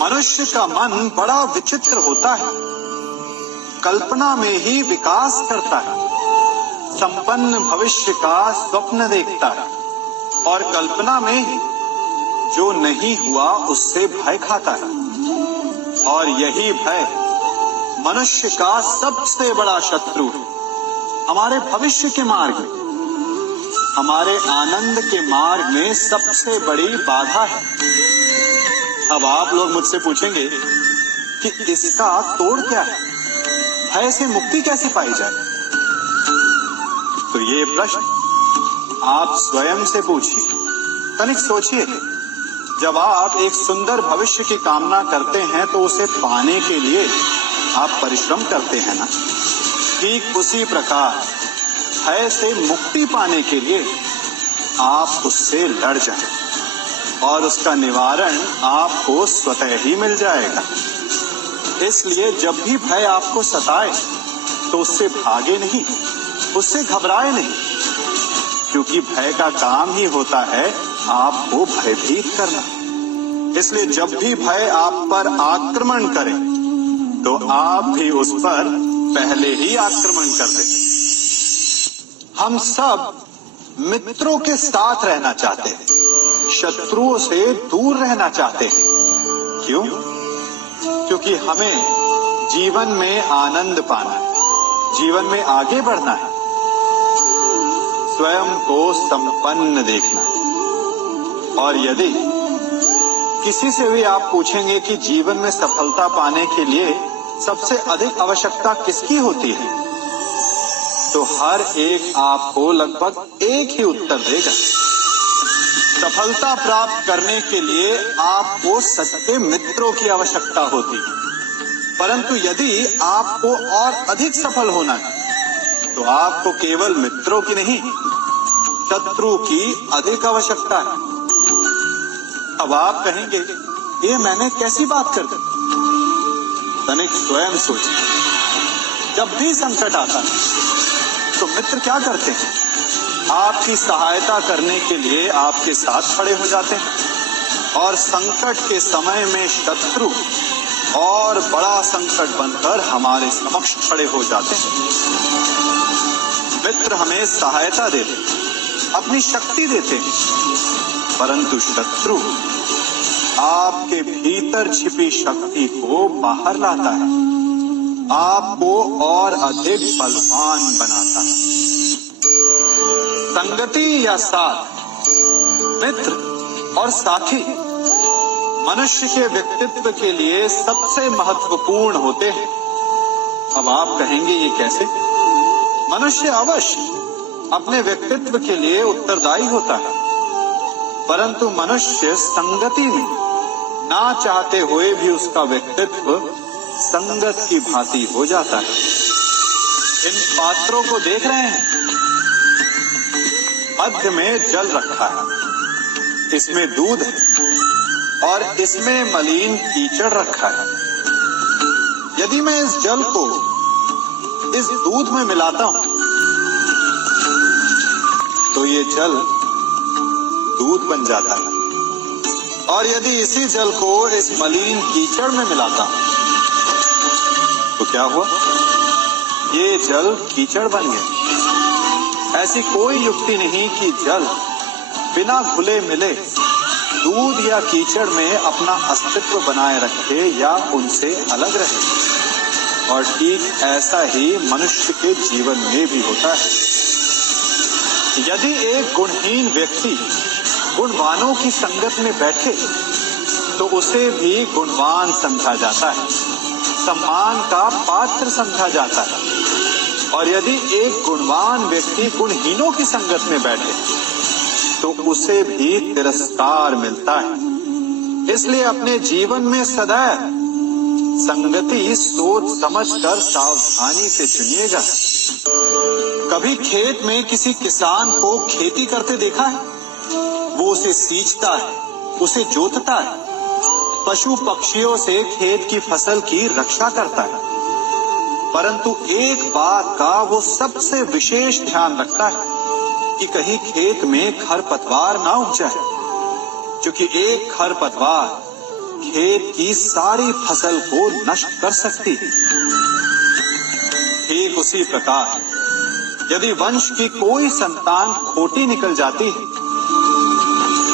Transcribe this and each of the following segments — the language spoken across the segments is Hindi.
मनुष्य का मन बड़ा विचित्र होता है, कल्पना में ही विकास करता है, संपन्न भविष्य का स्वप्न देखता है और कल्पना में ही जो नहीं हुआ उससे भय खाता है। और यही भय मनुष्य का सबसे बड़ा शत्रु है। हमारे भविष्य के मार्ग में, हमारे आनंद के मार्ग में सबसे बड़ी बाधा है। अब आप लोग मुझसे पूछेंगे कि इसका तोड़ क्या है, भय से मुक्ति कैसे पाई जाए? तो ये प्रश्न आप स्वयं से पूछिए। तनिक सोचिए, जब आप एक सुंदर भविष्य की कामना करते हैं तो उसे पाने के लिए आप परिश्रम करते हैं ना? ठीक उसी प्रकार भय से मुक्ति पाने के लिए आप उससे लड़ जाएं और उसका निवारण आपको स्वतः ही मिल जाएगा। इसलिए जब भी भय आपको सताए तो उससे भागे नहीं, उससे घबराए नहीं, क्योंकि भय का काम ही होता है आपको भयभीत करना। इसलिए जब भी भय आप पर आक्रमण करे तो आप भी उस पर पहले ही आक्रमण कर दें। हम सब मित्रों के साथ रहना चाहते हैं, शत्रुओं से दूर रहना चाहते हैं। क्यों? क्योंकि हमें जीवन में आनंद पाना है, जीवन में आगे बढ़ना है, स्वयं को संपन्न देखना। और यदि किसी से भी आप पूछेंगे कि जीवन में सफलता पाने के लिए सबसे अधिक आवश्यकता किसकी होती है, तो हर एक आपको लगभग एक ही उत्तर देगा। सफलता प्राप्त करने के लिए आपको सच्चे मित्रों की आवश्यकता होती है। परंतु यदि आपको और अधिक सफल होना है तो आपको केवल मित्रों की नहीं, शत्रु की अधिक आवश्यकता है। अब आप कहेंगे, ये मैंने कैसी बात कर दी? तनिक स्वयं सोचिए। जब भी संकट आता है तो मित्र क्या करते हैं? आपकी सहायता करने के लिए आपके साथ खड़े हो जाते हैं। और संकट के समय में शत्रु और बड़ा संकट बनकर हमारे समक्ष खड़े हो जाते हैं। मित्र हमें सहायता देते, अपनी शक्ति देते हैं, परंतु शत्रु आपके भीतर छिपी शक्ति को बाहर लाता है, आपको और अधिक बलवान बनाता है। संगति या साथ, मित्र और साथी मनुष्य के व्यक्तित्व के लिए सबसे महत्वपूर्ण होते हैं। अब आप कहेंगे, ये कैसे? मनुष्य अवश्य अपने व्यक्तित्व के लिए उत्तरदायी होता है, परंतु मनुष्य संगति में ना चाहते हुए भी उसका व्यक्तित्व संगत की भांति हो जाता है। इन पात्रों को देख रहे हैं, मध्य में जल रखा है, इसमें दूध है और इसमें मलिन कीचड़ रखा है। यदि मैं इस जल को इस दूध में मिलाता हूं तो ये जल दूध बन जाता है, और यदि इसी जल को इस मलिन कीचड़ में मिलाता हूं तो क्या हुआ? ये जल कीचड़ बन गया। ऐसी कोई युक्ति नहीं कि जल बिना घुले मिले दूध या कीचड़ में अपना अस्तित्व बनाए रखे या उनसे अलग रहे। और ठीक ऐसा ही मनुष्य के जीवन में भी होता है। यदि एक गुणहीन व्यक्ति गुणवानों की संगत में बैठे तो उसे भी गुणवान समझा जाता है, सम्मान का पात्र समझा जाता है। और यदि एक गुणवान व्यक्ति गुणहीनों की संगत में बैठे तो उसे भी तिरस्कार मिलता है। इसलिए अपने जीवन में सदैव संगति सोच समझकर सावधानी से चुनिएगा। कभी खेत में किसी किसान को खेती करते देखा है? वो उसे सींचता है, उसे जोतता है, पशु पक्षियों से खेत की फसल की रक्षा करता है, परंतु एक बात का वो सबसे विशेष ध्यान रखता है कि कहीं खेत में खरपतवार ना उग जाए, क्योंकि एक खरपतवार खेत की सारी फसल को नष्ट कर सकती है। ठीक उसी प्रकार यदि वंश की कोई संतान खोटी निकल जाती है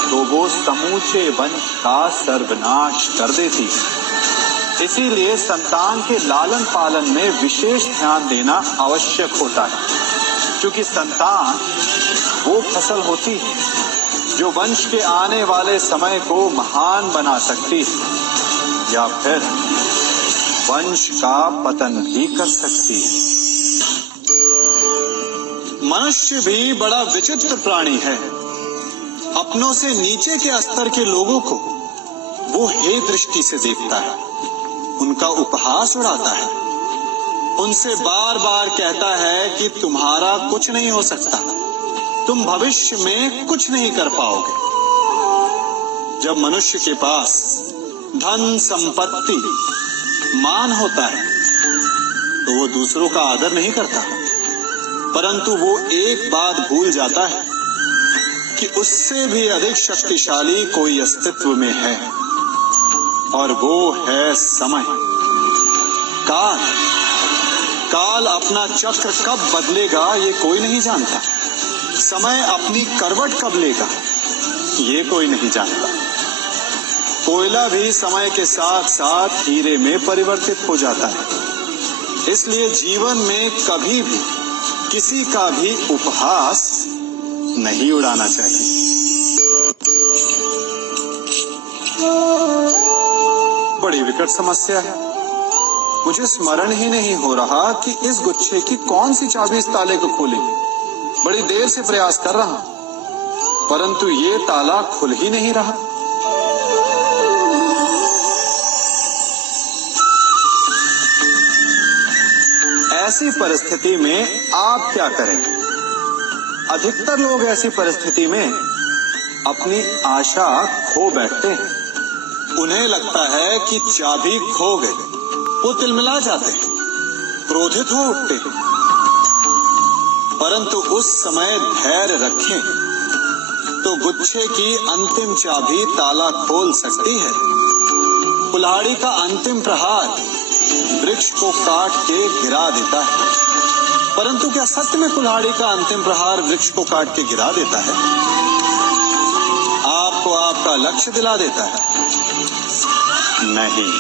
तो वो समूचे वंश का सर्वनाश कर देती है। इसीलिए संतान के लालन पालन में विशेष ध्यान देना आवश्यक होता है, क्योंकि संतान वो फसल होती है जो वंश के आने वाले समय को महान बना सकती है या फिर वंश का पतन भी कर सकती है। मनुष्य भी बड़ा विचित्र प्राणी है। अपनों से नीचे के स्तर के लोगों को वो हे दृष्टि से देखता है, उनका उपहास उड़ाता है, उनसे बार बार कहता है कि तुम्हारा कुछ नहीं हो सकता, तुम भविष्य में कुछ नहीं कर पाओगे। जब मनुष्य के पास धन, संपत्ति, मान होता है तो वो दूसरों का आदर नहीं करता, परंतु वो एक बात भूल जाता है कि उससे भी अधिक शक्तिशाली कोई अस्तित्व में है, और वो है समय। काल काल अपना चक्र कब बदलेगा ये कोई नहीं जानता। समय अपनी करवट कब लेगा ये कोई नहीं जानता। कोयला भी समय के साथ साथ हीरे में परिवर्तित हो जाता है। इसलिए जीवन में कभी भी किसी का भी उपहास नहीं उड़ाना चाहिए। बड़ी विकट समस्या है। मुझे स्मरण ही नहीं हो रहा कि इस गुच्छे की कौन सी चाबी इस ताले को खोले। बड़ी देर से प्रयास कर रहा, परंतु ये ताला खुल ही नहीं रहा। ऐसी परिस्थिति में आप क्या करें? अधिकतर लोग ऐसी परिस्थिति में अपनी आशा खो बैठते हैं। उन्हें लगता है कि चाबी खो गई। वो तिलमिला जाते हैं, क्रोधित हो उठते हैं, परंतु उस समय धैर्य रखें तो गुच्छे की अंतिम चाबी ताला खोल सकती है। कुल्हाड़ी का अंतिम प्रहार वृक्ष को काट के गिरा देता है, परंतु क्या सत्य में कुल्हाड़ी का अंतिम प्रहार वृक्ष को काट के गिरा देता है? आपको आपका लक्ष्य दिला देता है? नहीं,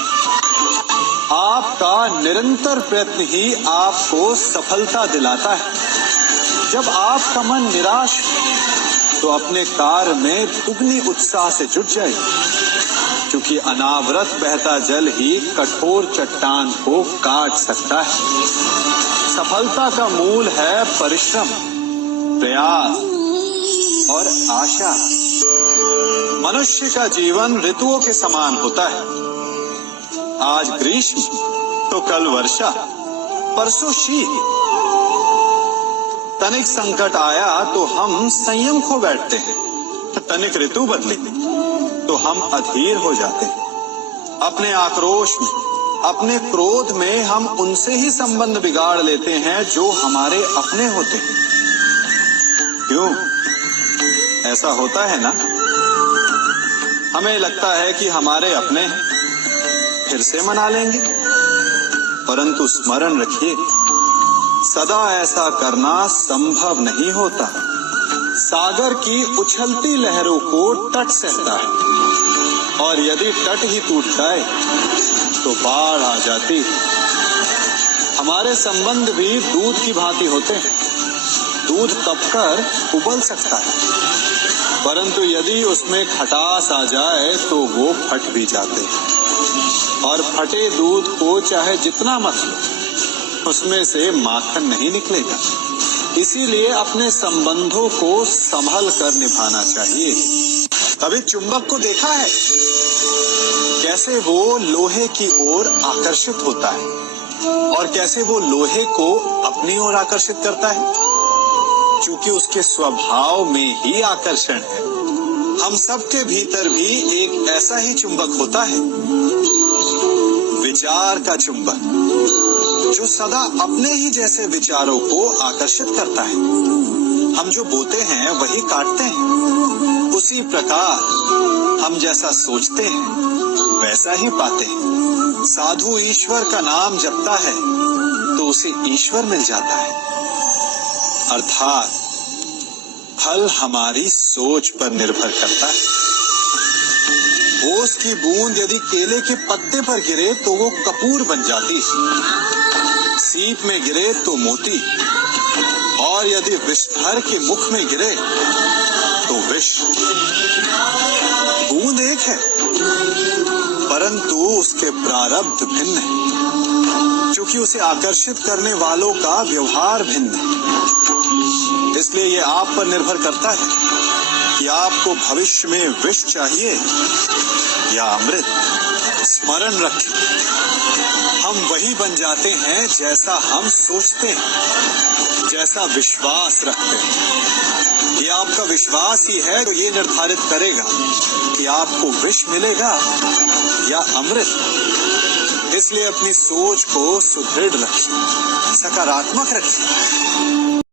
आपका निरंतर प्रयत्न ही आपको सफलता दिलाता है। जब आपका मन निराश तो अपने कार्य में दुगनी उत्साह से जुट जाए, क्योंकि अनावरत बहता जल ही कठोर चट्टान को काट सकता है। सफलता का मूल है परिश्रम, प्रयास और आशा। मनुष्य का जीवन ऋतुओं के समान होता है। आज ग्रीष्म तो कल वर्षा, परसों शीत। तनिक संकट आया तो हम संयम खो बैठते हैं, तनिक ऋतु बदली तो हम अधीर हो जाते हैं। अपने आक्रोश में, अपने क्रोध में हम उनसे ही संबंध बिगाड़ लेते हैं जो हमारे अपने होते हैं। क्यों ऐसा होता है ना? हमें लगता है कि हमारे अपने फिर से मना लेंगे, परंतु स्मरण रखिए, सदा ऐसा करना संभव नहीं होता। सागर की उछलती लहरों को तट सहता है, और यदि तट ही टूट जाए तो बाढ़ आ जाती है। हमारे संबंध भी दूध की भांति होते हैं। दूध तपकर उबल सकता है, परंतु यदि उसमें खटास आ जाए तो वो फट भी जाते हैं। और फटे दूध को चाहे जितना मत लो, उसमें से माखन नहीं निकलेगा। इसीलिए अपने संबंधों को संभल कर निभाना चाहिए। कभी चुंबक को देखा है कैसे वो लोहे की ओर आकर्षित होता है, और कैसे वो लोहे को अपनी ओर आकर्षित करता है? क्योंकि उसके स्वभाव में ही आकर्षण है। हम सबके भीतर भी एक ऐसा ही चुंबक होता है, विचार का चुंबक, जो सदा अपने ही जैसे विचारों को आकर्षित करता है। हम जो बोते हैं वही काटते हैं। उसी प्रकार हम जैसा सोचते हैं वैसा ही पाते हैं। साधु ईश्वर का नाम जपता है तो उसे ईश्वर मिल जाता है। अर्थात फल हमारी सोच पर निर्भर करता है। ओस की बूंद यदि केले के पत्ते पर गिरे तो वो कपूर बन जाती, सीप में गिरे तो मोती, और यदि विषधर के मुख में गिरे तो विष। बूंद एक है परंतु उसके प्रारब्ध भिन्न है, क्योंकि उसे आकर्षित करने वालों का व्यवहार भिन्न है। इसलिए ये आप पर निर्भर करता है कि आपको भविष्य में विष चाहिए या अमृत। स्मरण रखें, हम वही बन जाते हैं जैसा हम सोचते हैं, जैसा विश्वास रखते हैं। ये आपका विश्वास ही है तो ये निर्धारित करेगा कि आपको विष मिलेगा या अमृत। इसलिए अपनी सोच को सुदृढ़ रखें, सकारात्मक रखें।